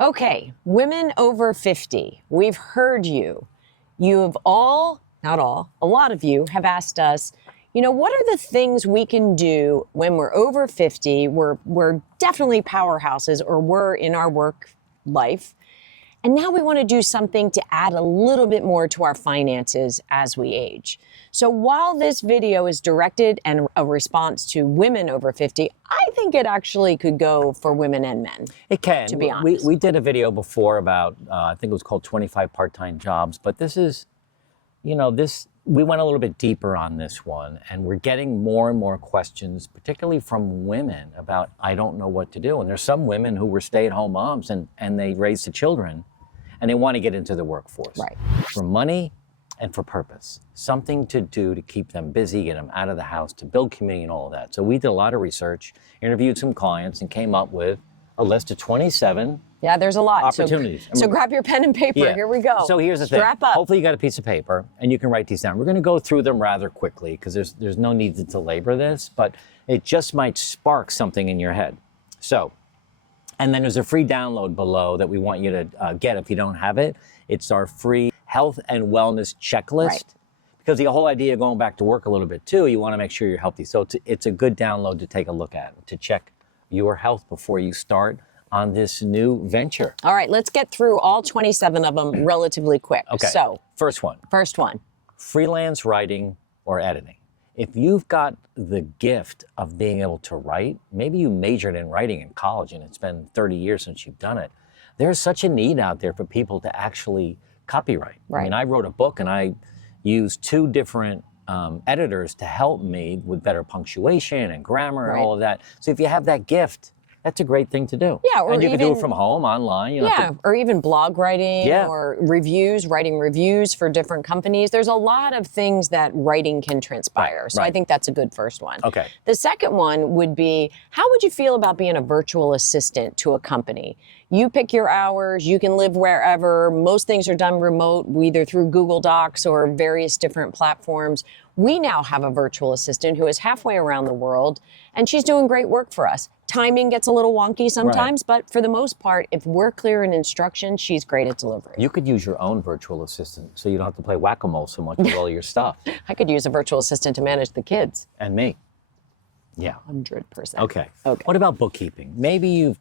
Okay, women over 50, we've heard you. You have all, not all, a lot of you have asked us, what are the things we can do when we're over 50? We're definitely powerhouses, or we're in our work life. And now we want to do something to add a little bit more to our finances as we age. So while this video is directed and a response to women over 50, I think it actually could go for women and men. It can. To be honest. We did a video before about, I think it was called 25 part-time jobs, but this is, we went a little bit deeper on this one, and we're getting more and more questions, particularly from women, about, I don't know what to do. And there's some women who were stay-at-home moms and they raised the children, and they want to get into the workforce. Right. For money and for purpose. Something to do to keep them busy, get them out of the house, to build community and all of that. So we did a lot of research, interviewed some clients, and came up with a list of 27 Yeah, there's a lot. opportunities. So grab your pen and paper. Yeah. Here we go. So here's the Strap thing. up. Hopefully you got a piece of paper and you can write these down. We're going to go through them rather quickly because there's no need to belabor this, but it just might spark something in your head. So, and then there's a free download below that we want you to get if you don't have it. It's our free health and wellness checklist. Right. Because the whole idea of going back to work a little bit too, you want to make sure you're healthy. So it's a good download to take a look at, to check your health before you start on this new venture. All right, let's get through all 27 of them relatively quick. Okay. So, First one. freelance writing or editing. If you've got the gift of being able to write, maybe you majored in writing in college and it's been 30 years since you've done it. There's such a need out there for people to actually copyright. Right. I mean, I wrote a book and I used 2 different editors to help me with better punctuation and grammar and Right. all of that. So if you have that gift, that's a great thing to do. Yeah, or and you can do even- it from home, online. You don't have to- or even blog writing Yeah. or writing reviews for different companies. There's a lot of things that writing can transpire. Right, So I right. think that's a good first one. Okay. The second one would be, how would you feel about being a virtual assistant to a company? You pick your hours, you can live wherever. Most things are done remote, either through Google Docs or various different platforms. We now have a virtual assistant who is halfway around the world, and she's doing great work for us. Timing gets a little wonky sometimes, but for the most part, if we're clear in instructions, she's great at delivery. You could use your own virtual assistant so you don't have to play whack-a-mole so much with all your stuff. I could use a virtual assistant to manage the kids. And me. Yeah. 100%. Okay. Okay. What about bookkeeping? Maybe you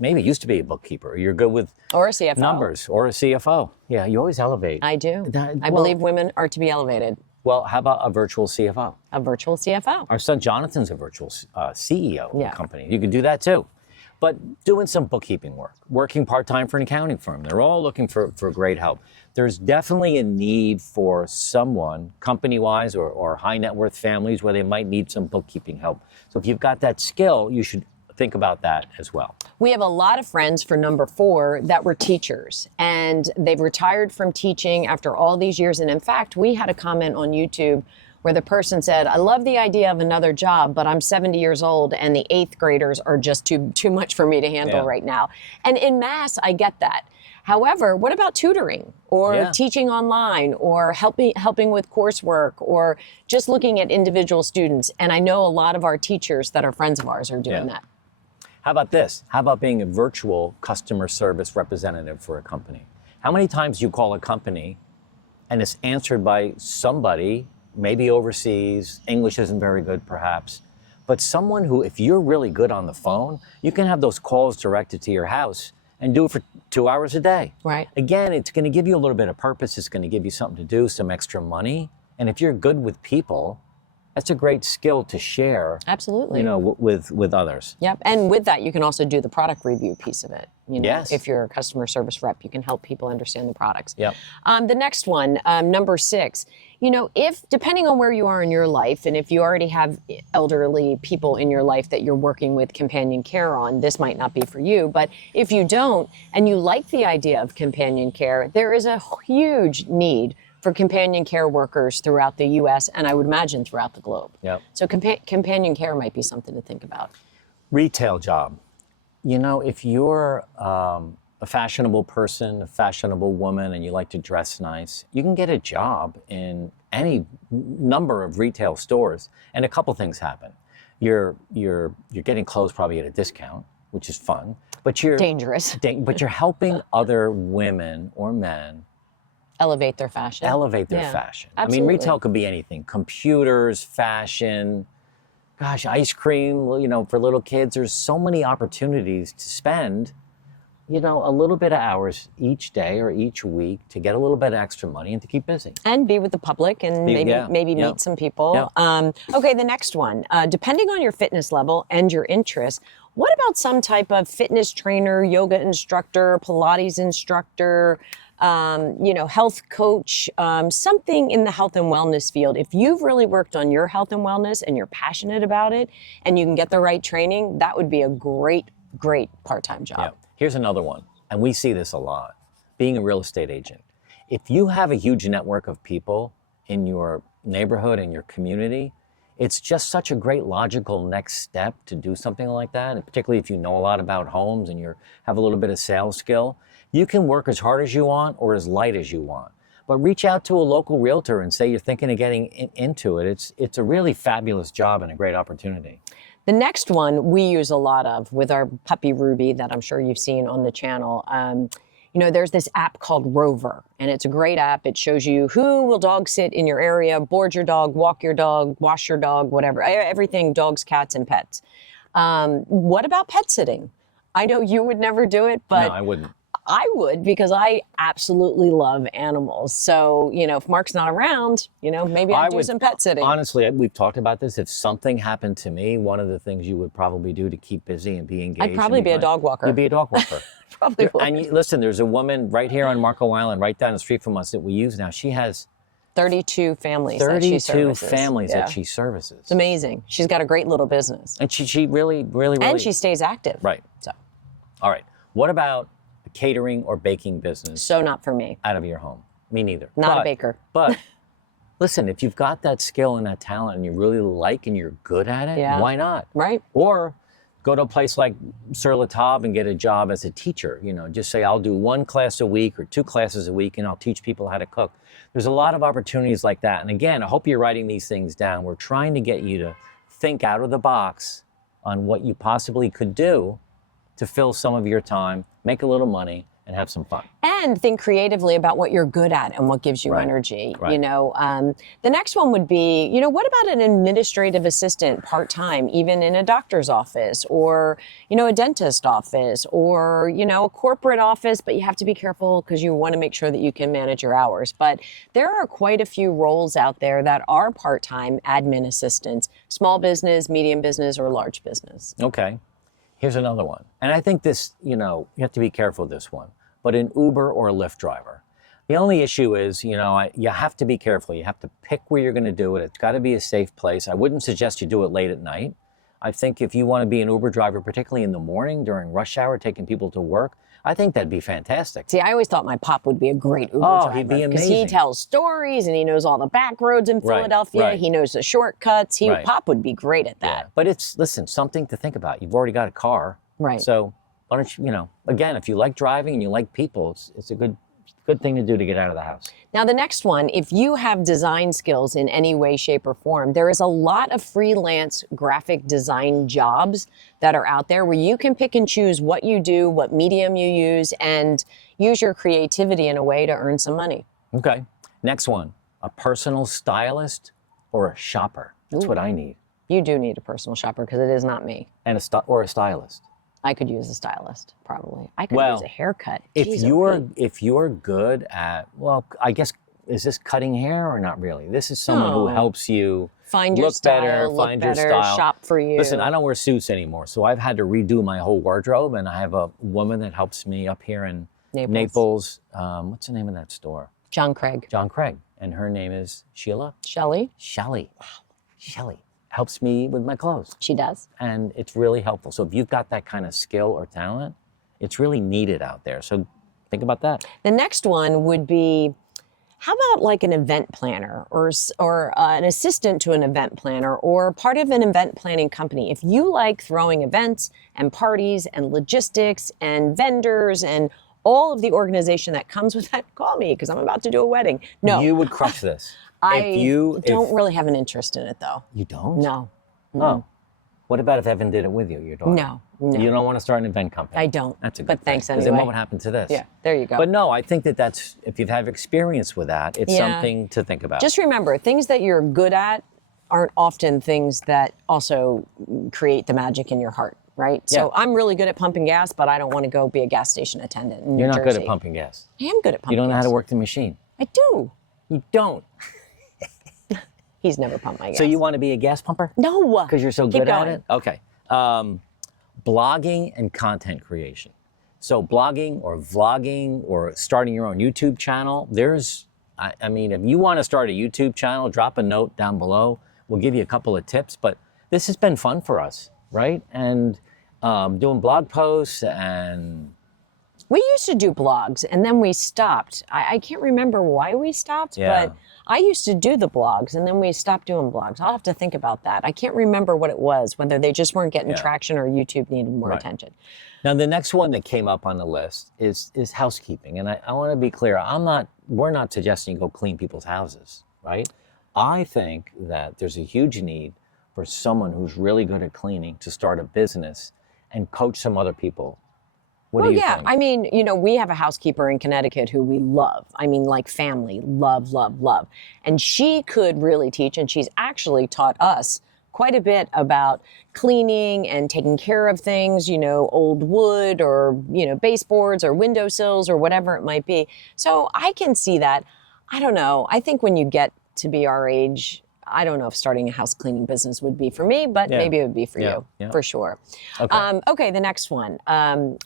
used to be a bookkeeper. You're good with Or a CFO. numbers, or a CFO. Yeah, you always elevate. I do. I well- believe women are to be elevated. Well, how about a virtual CFO? A virtual CFO. Our son Jonathan's a virtual CEO of Yeah. a company. You could do that too. But doing some bookkeeping work, working part-time for an accounting firm, they're all looking for great help. There's definitely a need for someone, company-wise or high net worth families, where they might need some bookkeeping help. So if you've got that skill, you should think about that as well. We have a lot of friends for number 4 that were teachers, and they've retired from teaching after all these years. And in fact, we had a comment on YouTube where the person said, I love the idea of another job, but I'm 70 years old and the 8th graders are just too much for me to handle right now. And in mass, I get that. However, what about tutoring or teaching online or helping with coursework or just looking at individual students? And I know a lot of our teachers that are friends of ours are doing that. How about this? How about being a virtual customer service representative for a company? How many times do you call a company and it's answered by somebody, maybe overseas, English isn't very good perhaps, but someone who, if you're really good on the phone, you can have those calls directed to your house and do it for 2 hours a day. Right. Again, it's going to give you a little bit of purpose. It's going to give you something to do, some extra money. And if you're good with people, that's a great skill to share. Absolutely. With others. Yep. And with that, you can also do the product review piece of it. Yes. If you're a customer service rep, you can help people understand the products. Yep. The next one, number 6, if depending on where you are in your life, and if you already have elderly people in your life that you're working with companion care on, this might not be for you. But if you don't, and you like the idea of companion care, there is a huge need for companion care workers throughout the U.S. and I would imagine throughout the globe. Yep. So companion care might be something to think about. Retail job. If you're a fashionable person, a fashionable woman, and you like to dress nice, you can get a job in any number of retail stores, and a couple things happen. You're getting clothes probably at a discount, which is fun, But you're dangerous. But you're helping other women or men Elevate their fashion. fashion. Absolutely. I mean, retail could be anything: computers, fashion, gosh, ice cream. You know, for little kids, there's so many opportunities to spend, you know, a little bit of hours each day or each week to get a little bit of extra money and to keep busy. And be with the public and maybe meet some people. Yeah. Okay, the next one. Depending on your fitness level and your interests, what about some type of fitness trainer, yoga instructor, Pilates instructor, health coach, something in the health and wellness field? If you've really worked on your health and wellness and you're passionate about it and you can get the right training, that would be a great part-time job. Yeah. Here's another one, and we see this a lot, being a real estate agent. If you have a huge network of people in your neighborhood and your community, it's just such a great logical next step to do something like that, and particularly if you know a lot about homes and you have a little bit of sales skill. You can work as hard as you want or as light as you want, but reach out to a local realtor and say you're thinking of getting into it. It's a really fabulous job and a great opportunity. The next one we use a lot of with our puppy Ruby that I'm sure you've seen on the channel. There's this app called Rover, and it's a great app. It shows you who will dog sit in your area, board your dog, walk your dog, wash your dog, whatever, everything, dogs, cats, and pets. What about pet sitting? I know you would never do it, but No, I wouldn't. I would, because I absolutely love animals. So, if Mark's not around, maybe I'd do some pet sitting. Honestly, we've talked about this. If something happened to me, one of the things you would probably do to keep busy and be engaged. I'd probably be a dog walker. You'd be a dog walker. Probably would. And listen, there's a woman right here on Marco Island, right down the street from us that we use now. She has 32 families that she services. that she services. It's amazing. She's got a great little business. And she really. And she stays active. Right. So. All right. What about a catering or baking business? So not for me. Out of your home. Me neither. Not a baker. But listen, if you've got that skill and that talent and you really like and you're good at it, why not? Right. Or go to a place like Sur La Table and get a job as a teacher. Just say, I'll do 1 class a week or 2 classes a week and I'll teach people how to cook. There's a lot of opportunities like that. And again, I hope you're writing these things down. We're trying to get you to think out of the box on what you possibly could do to fill some of your time, make a little money, and have some fun. And think creatively about what you're good at and what gives you energy. Right. The next one would be, what about an administrative assistant part-time, even in a doctor's office or, a dentist office or, a corporate office, but you have to be careful because you want to make sure that you can manage your hours. But there are quite a few roles out there that are part-time admin assistants, small business, medium business, or large business. Okay. Here's another one. And I think this, you have to be careful with this one. But an Uber or a Lyft driver. The only issue is, you have to be careful. You have to pick where you're going to do it. It's got to be a safe place. I wouldn't suggest you do it late at night. I think if you want to be an Uber driver, particularly in the morning during rush hour, taking people to work, I think that'd be fantastic. See, I always thought my pop would be a great Uber driver. He'd be amazing. Because he tells stories and he knows all the back roads in Philadelphia. Right. He knows the shortcuts. Pop would be great at that. Yeah. But it's, something to think about. You've already got a car. Right. So why don't you, again, if you like driving and you like people, it's a good thing to do to get out of the house. Now, the next one, if you have design skills in any way, shape, or form, there is a lot of freelance graphic design jobs that are out there where you can pick and choose what you do, what medium you use, and use your creativity in a way to earn some money. Okay. Next one, a personal stylist or a shopper. That's what I need. You do need a personal shopper because it is not me. And a stylist. I could use a stylist, probably. I could use a haircut. If you're good at, I guess, is this cutting hair or not really? This is someone who helps you find your style, find your style, shop for you. Listen, I don't wear suits anymore, so I've had to redo my whole wardrobe, and I have a woman that helps me up here in Naples. What's the name of that store? John Craig. And her name is Sheila? Shelley. Shelly. Helps me with my clothes. She does. And it's really helpful. So if you've got that kind of skill or talent, it's really needed out there. So think about that. The next one would be, how about like an event planner or an assistant to an event planner or part of an event planning company? If you like throwing events and parties and logistics and vendors and all of the organization that comes with that, call me because I'm about to do a wedding. No. You would crush this. I don't really have an interest in it, though. You don't? No. Oh. What about if Evan did it with you, your daughter? No, no. You don't want to start an event company? I don't. That's a good But thing. thanks 'Cause anyway. then what would happen to this? Yeah, there you go. But no, I think that's, if you've had experience with that, it's something to think about. Just remember, things that you're good at aren't often things that also create the magic in your heart, right? Yeah. So I'm really good at pumping gas, but I don't want to go be a gas station attendant in New You're not good Jersey. at pumping gas. I am good at pumping gas. You don't know how to work the machine. I do. You don't. He's never pumped my gas. So you want to be a gas pumper? No. Because you're so Keep good at going. it? Okay. Blogging and content creation. So blogging or vlogging or starting your own YouTube channel, I mean, if you want to start a YouTube channel, drop a note down below. We'll give you a couple of tips, but this has been fun for us, right? And doing blog posts and... We used to do blogs and then we stopped. I can't remember why we stopped, Yeah. but I used to do the blogs and then we stopped doing blogs. I'll have to think about that. I can't remember what it was, whether they just weren't getting traction or YouTube needed more attention. Now, the next one that came up on the list is housekeeping. And I want to be clear, we're not suggesting you go clean people's houses, right? I think that there's a huge need for someone who's really good at cleaning to start a business and coach some other people. What do you think? I mean, we have a housekeeper in Connecticut who we love. I mean, like family, love, love, love. And she could really teach, and she's actually taught us quite a bit about cleaning and taking care of things, old wood or, baseboards or windowsills or whatever it might be. So I can see that. I don't know. I think when you get to be our age, I don't know if starting a house cleaning business would be for me, but maybe it would be for you, for sure. Okay. Okay, the next one.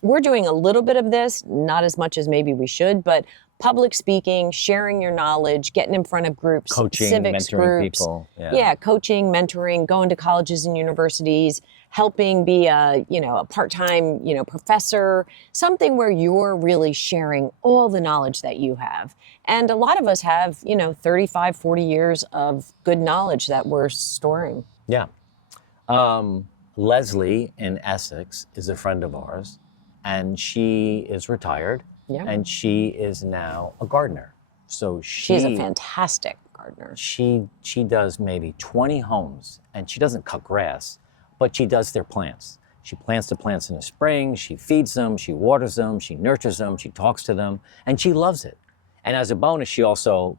We're doing a little bit of this, not as much as maybe we should, but public speaking, sharing your knowledge, getting in front of groups, Coaching, civics mentoring groups. people. Yeah, coaching, mentoring, going to colleges and universities, helping be a part-time, professor, something where you're really sharing all the knowledge that you have. And a lot of us have, 35, 40 years of good knowledge that we're storing. Yeah. Leslie in Essex is a friend of ours, and she is retired, and she is now a gardener. So she's a fantastic gardener. She does maybe 20 homes, and she doesn't cut grass, but she does their plants. She plants the plants in the spring, she feeds them, she waters them, she nurtures them, she talks to them, and she loves it. And as a bonus, she also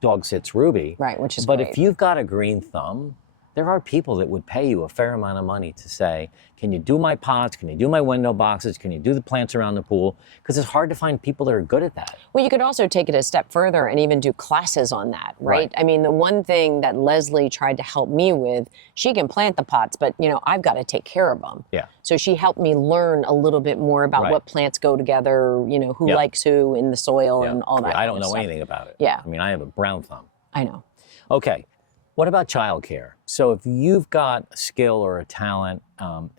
dog sits Ruby. Right, which is But great. if you've got a green thumb, there are people that would pay you a fair amount of money to say, can you do my pots? Can you do my window boxes? Can you do the plants around the pool? Because it's hard to find people that are good at that. Well, you could also take it a step further and even do classes on that, right? I mean, the one thing that Leslie tried to help me with, she can plant the pots, but, I've got to take care of them. Yeah. So she helped me learn a little bit more about what plants go together, who likes who in the soil and all that. I don't know stuff. anything about it. Yeah. I mean, I have a brown thumb. I know. Okay. What about childcare? So if you've got a skill or a talent,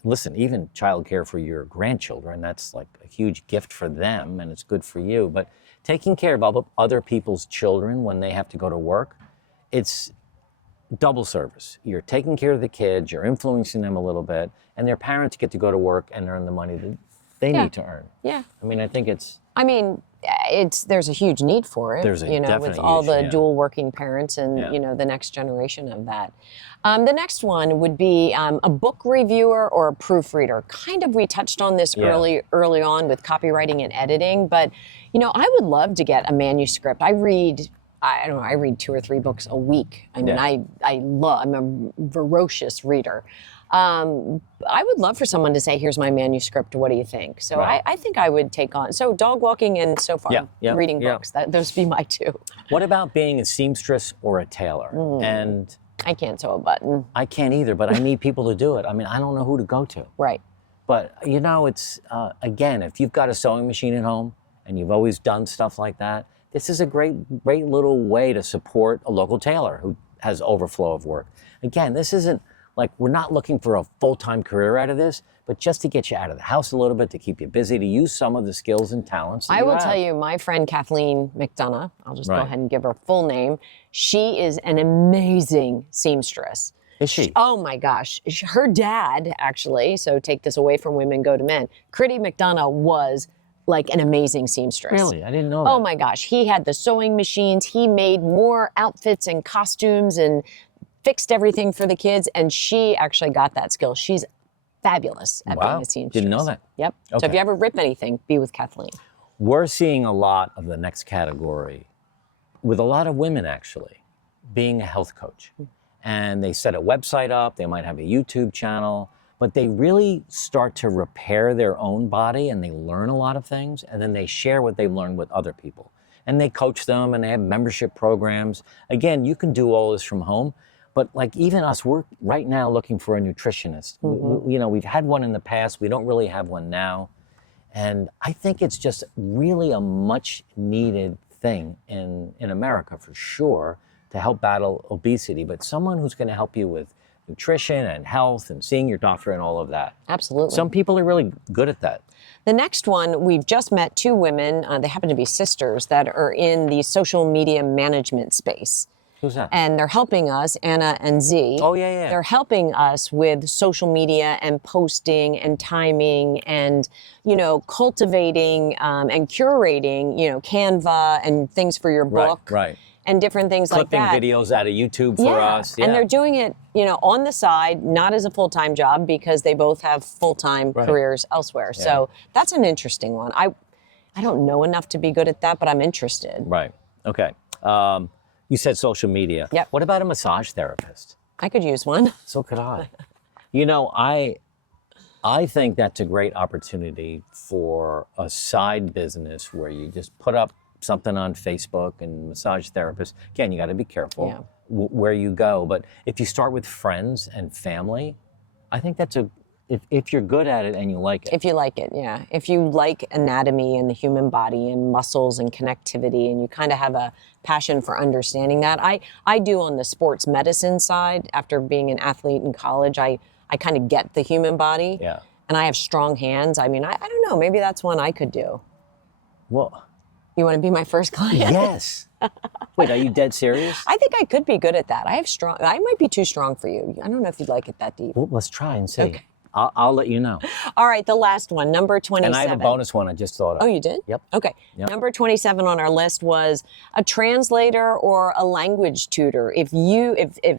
listen, even childcare for your grandchildren, that's like a huge gift for them and it's good for you. But taking care of other people's children when they have to go to work, it's double service. You're taking care of the kids, you're influencing them a little bit, and their parents get to go to work and earn the money that they need to earn. Yeah. I mean, I think it's... There's a huge need for it, There's a with definite all huge, the dual working parents and, the next generation of that. The next one would be a book reviewer or a proofreader. Kind of, we touched on this early on with copywriting and editing, but, I would love to get a manuscript. I read 2 or 3 books a week. I mean, I'm a voracious reader. I would love for someone to say, here's my manuscript, what do you think? So I think I would take on, so dog walking and so far reading books, those would be my 2. What about being a seamstress or a tailor? And I can't sew a button. I can't either, but I need people to do it. I mean, I don't know who to go to. Right. But, it's, again, if you've got a sewing machine at home and you've always done stuff like that, this is a great little way to support a local tailor who has overflow of work. Again, this isn't like, we're not looking for a full-time career out of this, but just to get you out of the house a little bit, to keep you busy, to use some of the skills and talents that I you will have. tell you, my friend Kathleen McDonough, I'll just go ahead and give her full name. She is an amazing seamstress. Is she? Oh my gosh. Her dad, actually, so take this away from women, go to men. Critty McDonough was like an amazing seamstress. Really? I didn't know that. Oh my gosh. He had the sewing machines. He made more outfits and costumes and fixed everything for the kids, and she actually got that skill. She's fabulous at being Wow. a seamstress. Didn't know that. Yep. So Okay. if you ever rip anything, be with Kathleen. We're seeing a lot of the next category with a lot of women actually being a health coach. And they set a website up, they might have a YouTube channel, but they really start to repair their own body and they learn a lot of things and then they share what they've learned with other people. And they coach them and they have membership programs. Again, you can do all this from home, but like even us, we're right now looking for a nutritionist. You know, we've had one in the past, we don't really have one now. And I think it's just really a much needed thing in America for sure to help battle obesity, but someone who's going to help you with nutrition and health and seeing your doctor and all of that. Absolutely. Some people are really good at that. The next one, we've just met two women, they happen to be sisters, that are in the social media management space. Who's that? And they're helping us, Anna and Z. Oh, yeah. They're helping us with social media and posting and timing and, you know, cultivating and curating, you know, Canva and things for your book. Right. And different things like that. Clipping videos out of YouTube for us. Yeah. And they're doing it, you know, on the side, not as a full-time job because they both have full-time careers elsewhere. Yeah. So that's an interesting one. I don't know enough to be good at that, but I'm interested. Right. Okay. You said social media. Yep. What about a massage therapist? I could use one. So could I. You know, I think that's a great opportunity for a side business where you just put up something on Facebook and massage therapists. Again, you got to be careful where you go. But if you start with friends and family, I think that's if you're good at it and you like it. If you like it, yeah. If you like anatomy and the human body and muscles and connectivity and you kind of have a passion for understanding that. I do on the sports medicine side. After being an athlete in college, I kind of get the human body. Yeah. And I have strong hands. I mean, I don't know. Maybe that's one I could do. Well, You want to be my first client? yes. Wait, are you dead serious? I think I could be good at that. I might be too strong for you. I don't know if you'd like it that deep. Well, let's try and see. Okay. I'll let you know. All right, the last one, number 27. And I have a bonus one I just thought of. Oh, you did? Yep. Okay. Yep. Number 27 on our list was a translator or a language tutor. If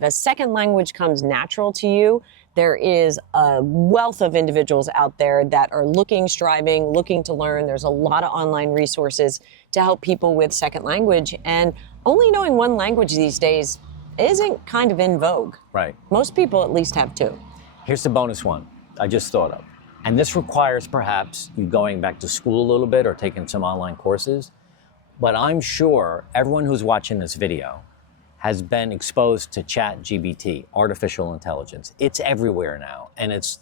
a second language comes natural to you, there is a wealth of individuals out there that are looking, striving, looking to learn. There's a lot of online resources to help people with second language. And only knowing one language these days isn't kind of in vogue. Right. Most people at least have two. Here's the bonus one I just thought of. And this requires perhaps you going back to school a little bit or taking some online courses. But I'm sure everyone who's watching this video has been exposed to ChatGPT, artificial intelligence. It's everywhere now. And it's,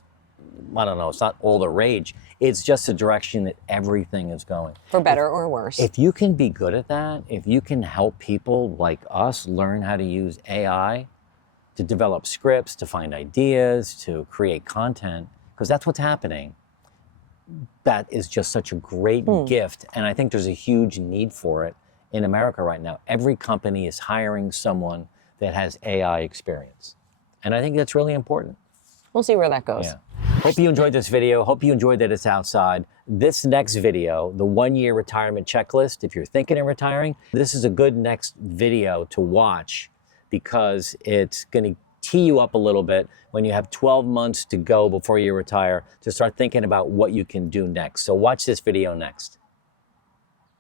I don't know, it's not all the rage. It's just the direction that everything is going. For better or worse. If you can be good at that, if you can help people like us learn how to use AI to develop scripts, to find ideas, to create content, because that's what's happening, that is just such a great gift. And I think there's a huge need for it in America right now. Every company is hiring someone that has AI experience. And I think that's really important. We'll see where that goes. Yeah. Hope you enjoyed this video. Hope you enjoyed that it's outside. This next video, the 1-year retirement checklist, if you're thinking of retiring, this is a good next video to watch because it's going to tee you up a little bit when you have 12 months to go before you retire to start thinking about what you can do next. So watch this video next.